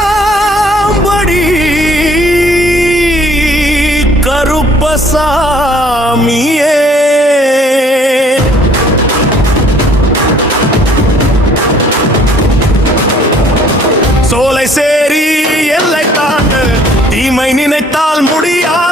பதினெட்டாம்படி கருப்பசாமியே. சோலை சேரி எல்லை தாண்ட தீமை நினைத்தால் முடியாது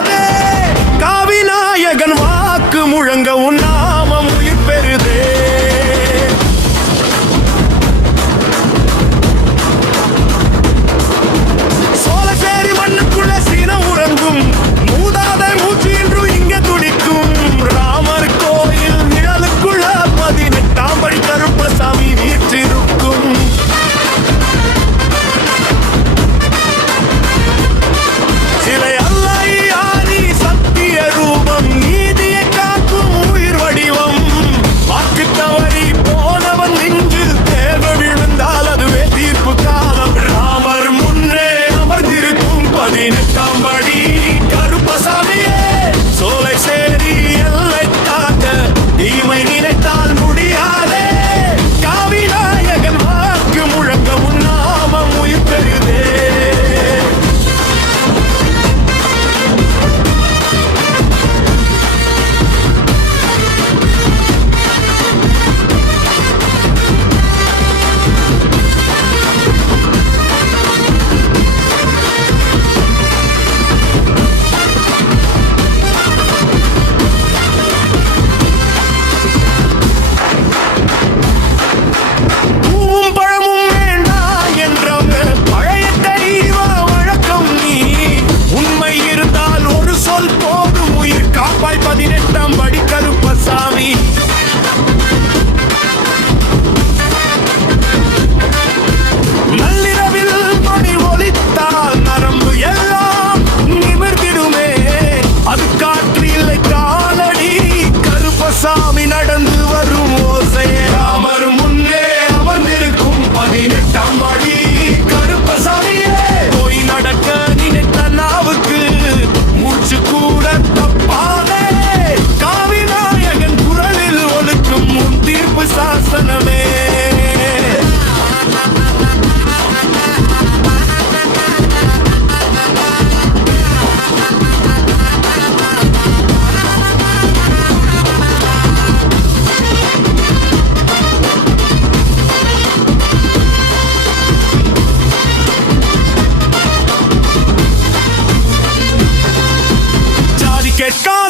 Get gone!